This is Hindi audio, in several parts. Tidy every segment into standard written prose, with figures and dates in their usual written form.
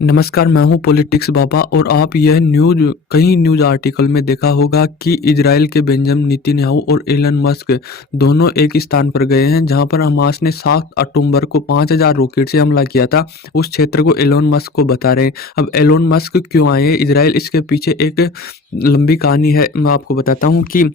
नमस्कार, मैं हूँ पॉलिटिक्स बाबा और आप यह कई न्यूज़ आर्टिकल में देखा होगा कि इजराइल के बेंजामिन नेतन्याहू और एलन मस्क दोनों एक स्थान पर गए हैं जहां पर हमास ने 7 अक्टूबर को 5000 रॉकेट से हमला किया था। उस क्षेत्र को एलोन मस्क को बता रहे हैं। अब एलोन मस्क क्यों आए इजराइल, इसके पीछे एक लंबी कहानी है। मैं आपको बताता हूँ कि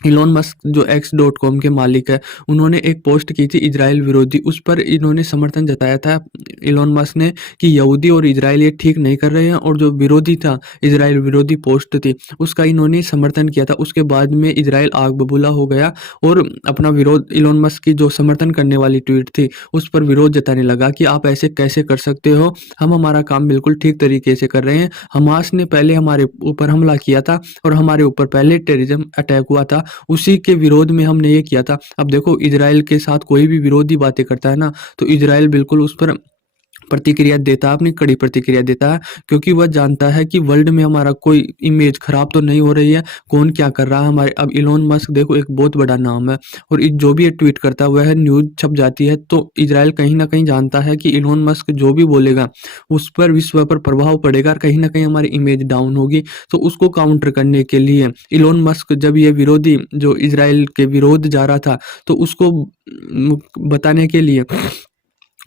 इलोन मस्क जो X.com के मालिक है, उन्होंने एक पोस्ट की थी इजराइल विरोधी। उस पर इन्होंने समर्थन जताया था इलोन मस्क ने कि यहूदी और इजराइल ये ठीक नहीं कर रहे हैं, और जो विरोधी था, इजराइल विरोधी पोस्ट थी, उसका इन्होंने समर्थन किया था। उसके बाद में इजराइल आग बबूला हो गया और अपना विरोध, इलोन मस्क की जो समर्थन करने वाली ट्वीट थी उस पर विरोध जताने लगा कि आप ऐसे कैसे कर सकते हो, हम हमारा काम बिल्कुल ठीक तरीके से कर रहे हैं। हमास ने पहले हमारे ऊपर हमला किया था और हमारे ऊपर पहले टेररिज्म अटैक हुआ था, उसी के विरोध में हमने ये किया था। अब देखो, इजराइल के साथ कोई भी विरोधी बातें करता है ना, तो इजराइल बिल्कुल उस पर प्रतिक्रिया देता है, अपनी कड़ी प्रतिक्रिया देता है, क्योंकि वह जानता है कि वर्ल्ड में हमारा कोई इमेज खराब तो नहीं हो रही है, कौन क्या कर रहा है हमारे। अब इलोन मस्क देखो, एक बहुत बड़ा नाम है, और जो भी ये ट्वीट करता है वह न्यूज़ छप जाती है। तो इजराइल कहीं न कहीं जानता है कि इलोन मस्क जो भी बोलेगा, उस पर विश्व पर प्रभाव पड़ेगा और कहीं न कहीं हमारी इमेज डाउन होगी। तो उसको काउंटर करने के लिए इलोन मस्क, जब ये विरोधी जो इजराइल के विरोध जा रहा था, तो उसको बताने के लिए,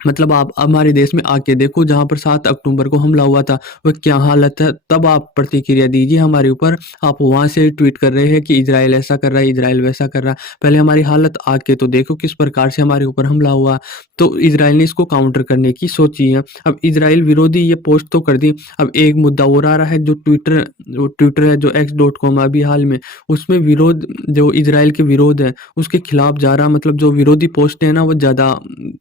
मतलब आप हमारे देश में आके देखो, जहाँ पर 7 अक्टूबर को हमला हुआ था, वह क्या हालत है, तब आप प्रतिक्रिया दीजिए हमारे ऊपर। आप वहाँ से ट्वीट कर रहे हैं कि इजराइल ऐसा कर रहा है, इजराइल वैसा कर रहा है। पहले हमारी हालत आके तो देखो किस प्रकार से हमारे ऊपर हमला हुआ। तो इजराइल ने इसको काउंटर करने की सोची है। अब इजराइल विरोधी ये पोस्ट तो कर दी। अब एक मुद्दा और आ रहा है, जो ट्विटर है, जो X.com अभी हाल में, उसमें विरोध, जो इजराइल के विरोध है उसके खिलाफ जा रहा, मतलब जो विरोधी पोस्ट है ना, वो ज़्यादा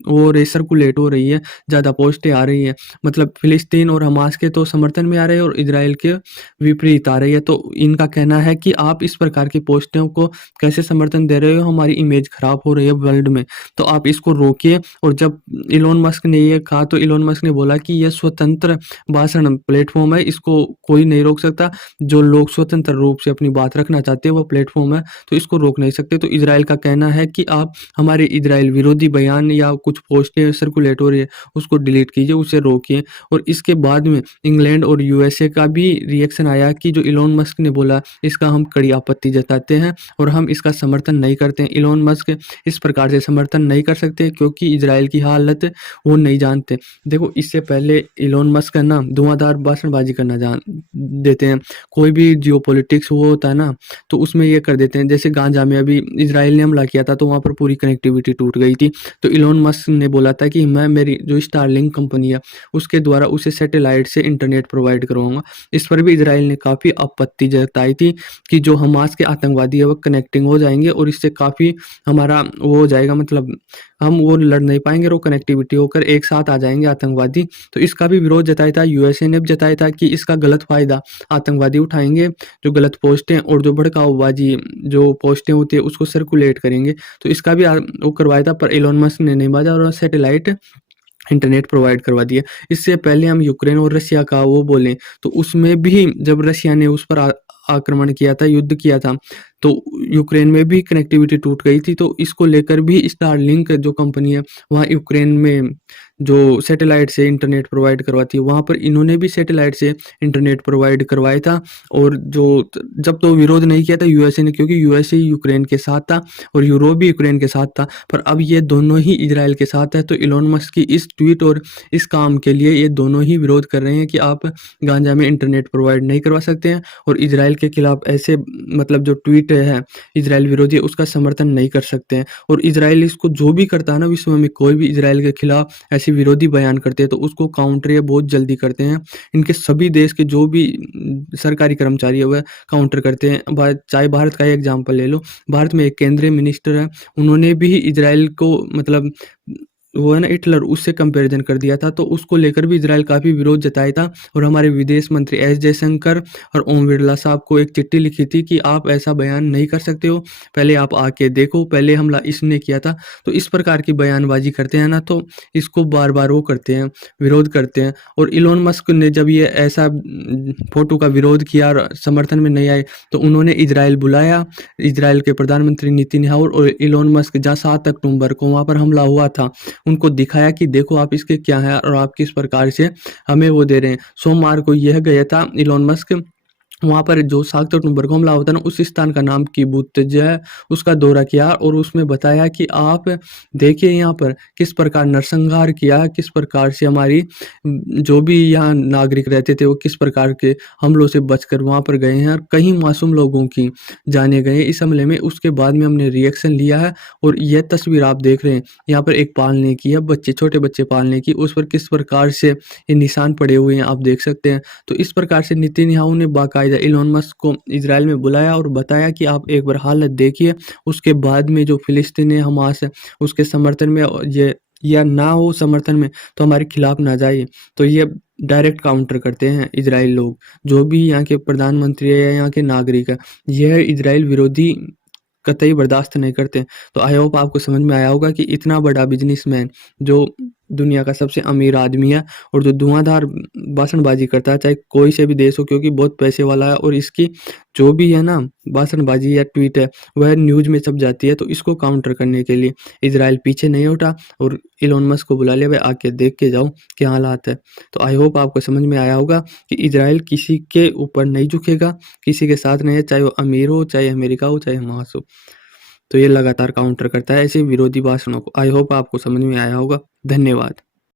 वो सर्कुलेट हो रही है, ज़्यादा पोस्टें आ रही हैं। मतलब फ़िलिस्तीन और हमास के तो समर्थन में आ रहे हैं और इजराइल के विपरीत आ रही है। तो इनका कहना है कि आप इस प्रकार की पोस्टों को कैसे समर्थन दे रहे हो, हमारी इमेज खराब हो रही है वर्ल्ड में, तो आप इसको रोकिए। और जब इलोन मस्क ने ये कहा, तो इलोन मस्क ने बोला कि यह स्वतंत्र भाषण प्लेटफ़ॉर्म है, इसको कोई नहीं रोक सकता। जो लोग स्वतंत्र रूप से अपनी बात रखना चाहते हैं, वो प्लेटफ़ॉर्म है, तो इसको रोक नहीं सकते। तो इजराइल का कहना है कि आप हमारे इजराइल विरोधी बयान या कुछ पोस्टें सर्कुलेट हो रही है, उसको डिलीट कीजिए, उसे रोकिए। और इसके बाद में इंग्लैंड और यूएसए का भी रिएक्शन आया कि जो इलोन मस्क ने बोला, इसका हम कड़ी आपत्ति जताते हैं और हम इसका समर्थन नहीं करते हैं। इलोन मस्क इस प्रकार से समर्थन नहीं कर सकते, क्योंकि इजराइल की हालत वो नहीं जानते। देखो, इससे पहले इलोन मस्क है ना, धुआंधार भाषणबाजी करना जान देते हैं। कोई भी जियोपॉलिटिक्स वो होता है ना, तो उसमें ये कर देते हैं। जैसे गाज़ा में अभी इजराइल ने हमला किया था, तो वहाँ पर पूरी कनेक्टिविटी टूट गई थी। तो इलोन मस्क ने बोला था कि मैं, मेरी जो स्टारलिंक कंपनी है, उसके द्वारा उसे सैटेलाइट से इंटरनेट प्रोवाइड करवाऊँगा। इस पर भी इजराइल ने काफ़ी आपत्ति जताई थी कि जो हमास के आतंकवादी है, वो कनेक्टिंग हो जाएँगे और इससे काफ़ी हमारा वो हो जाएगा, मतलब हम वो लड़ नहीं पाएँगे और वो कनेक्टिविटी होकर एक साथ आ जाएँगे आतंकवादी। तो इसका भी विरोध जताया था। यूएसए ने भी जताया था कि इसका गलत फ़ायदा आतंकवादी उठाएँगे, जो गलत पोस्टें और जो भड़काऊबाजी जो पोस्टें होती है उसको सर्कुलेट करेंगे। तो इसका भी वो करवाया था, पर इलोन मस्क ने नहीं माना और सैटेलाइट इंटरनेट प्रोवाइड करवा दिया। इससे पहले हम यूक्रेन और रशिया का वो बोलें, तो उसमें भी जब रशिया ने उस पर आक्रमण किया था, युद्ध किया था, तो यूक्रेन में भी कनेक्टिविटी टूट गई थी। तो इसको लेकर भी स्टारलिंक जो कंपनी है, वहाँ यूक्रेन में जो सैटेलाइट से इंटरनेट प्रोवाइड करवाती है, वहाँ पर इन्होंने भी सैटेलाइट से इंटरनेट प्रोवाइड करवाया था। और जो जब तो विरोध नहीं किया था यूएसए ने, क्योंकि यूएसए यूक्रेन के साथ था और यूरोप भी यूक्रेन के साथ था, पर अब ये दोनों ही इजराइल के साथ है। तो इलोन मस्क की इस ट्वीट और इस काम के लिए ये दोनों ही विरोध कर रहे हैं कि आप गांजा में इंटरनेट प्रोवाइड नहीं करवा सकते हैं, और इजराइल के खिलाफ ऐसे, मतलब जो ट्वीट है इजराइल विरोधी, उसका समर्थन नहीं कर सकते हैं। और इजराइल इसको जो भी करता है ना, विश्व में कोई भी इजराइल के खिलाफ ऐसे विरोधी बयान करते हैं, तो उसको काउंटर ये बहुत जल्दी करते हैं। इनके सभी देश के जो भी सरकारी कर्मचारी है, वह काउंटर करते हैं। चाहे भारत का ही एग्जाम्पल ले लो, भारत में एक केंद्रीय मिनिस्टर है, उन्होंने भी इजराइल को, मतलब वो है ना हिटलर, उससे कंपैरिजन कर दिया था। तो उसको लेकर भी इजराइल काफ़ी विरोध जताया था, और हमारे विदेश मंत्री एस जयशंकर और ओम बिरला साहब को एक चिट्ठी लिखी थी कि आप ऐसा बयान नहीं कर सकते हो, पहले आप आके देखो, पहले हमला इसने किया था। तो इस प्रकार की बयानबाजी करते हैं ना, तो इसको बार बार वो करते हैं, विरोध करते हैं। और इलोन मस्क ने जब ये ऐसा फोटो का विरोध किया और समर्थन में नहीं आए, तो उन्होंने इजराइल बुलाया। इजराइल के प्रधानमंत्री नेतन्याहू और इलोन मस्क, जहाँ 7 अक्टूबर को वहाँ पर हमला हुआ था, उनको दिखाया कि देखो आप इसके क्या है और आप किस प्रकार से हमें वो दे रहे हैं। सोमवार को यह गया था इलॉन मस्क वहाँ पर जो शाक्त नंबर को हमला होता है ना, उस स्थान का नाम किबुत्ज है, उसका दौरा किया और उसमें बताया कि आप देखिए यहाँ पर किस प्रकार नरसंहार किया, किस प्रकार से हमारी जो भी यहाँ नागरिक रहते थे वो किस प्रकार के हमलों से बचकर वहाँ पर गए हैं और कई मासूम लोगों की जाने गए इस हमले में। उसके बाद में हमने रिएक्शन लिया है और यह तस्वीर आप देख रहे हैं, यहाँ पर एक पालने की है, बच्चे छोटे बच्चे पालने की, उस पर किस प्रकार से ये निशान पड़े हुए हैं आप देख सकते हैं। तो इस प्रकार से नेतन्याहू ने बाकायदा इलॉन मस्क को इजराइल में बुलाया और बताया कि आप एक बार हालत देखिए, उसके बाद में जो फिलिस्तीन है, हमास है, उसके समर्थन में ये या ना हो समर्थन में तो हमारे खिलाफ ना जाइए। तो ये डायरेक्ट काउंटर करते हैं इजराइल लोग, जो भी यहाँ के प्रधानमंत्री है या यहाँ के नागरिक है, यह इजराइल विरोधी कतई बर्दाश्त नहीं करते। तो आई होप आपको समझ में आया होगा कि इतना बड़ा बिजनेसमैन जो दुनिया का सबसे अमीर आदमी है और जो धुआंधार भाषणबाजी करता है, चाहे कोई से भी देश हो, क्योंकि बहुत पैसे वाला है और इसकी जो भी है ना भाषणबाजी या ट्वीट है वह न्यूज़ में छप जाती है। तो इसको काउंटर करने के लिए इजराइल पीछे नहीं उठा और इलॉन मस्क को बुला लिया, भाई आके देख के जाओ क्या हालात है। तो आई होप आपको समझ में आया होगा कि इजराइल किसी के ऊपर नहीं झुकेगा, किसी के साथ नहीं है, चाहे वो अमीर हो, चाहे अमेरिका हो, चाहे हमास हो। तो ये लगातार काउंटर करता है ऐसे विरोधी भाषणों को। आई होप आपको समझ में आया होगा। धन्यवाद।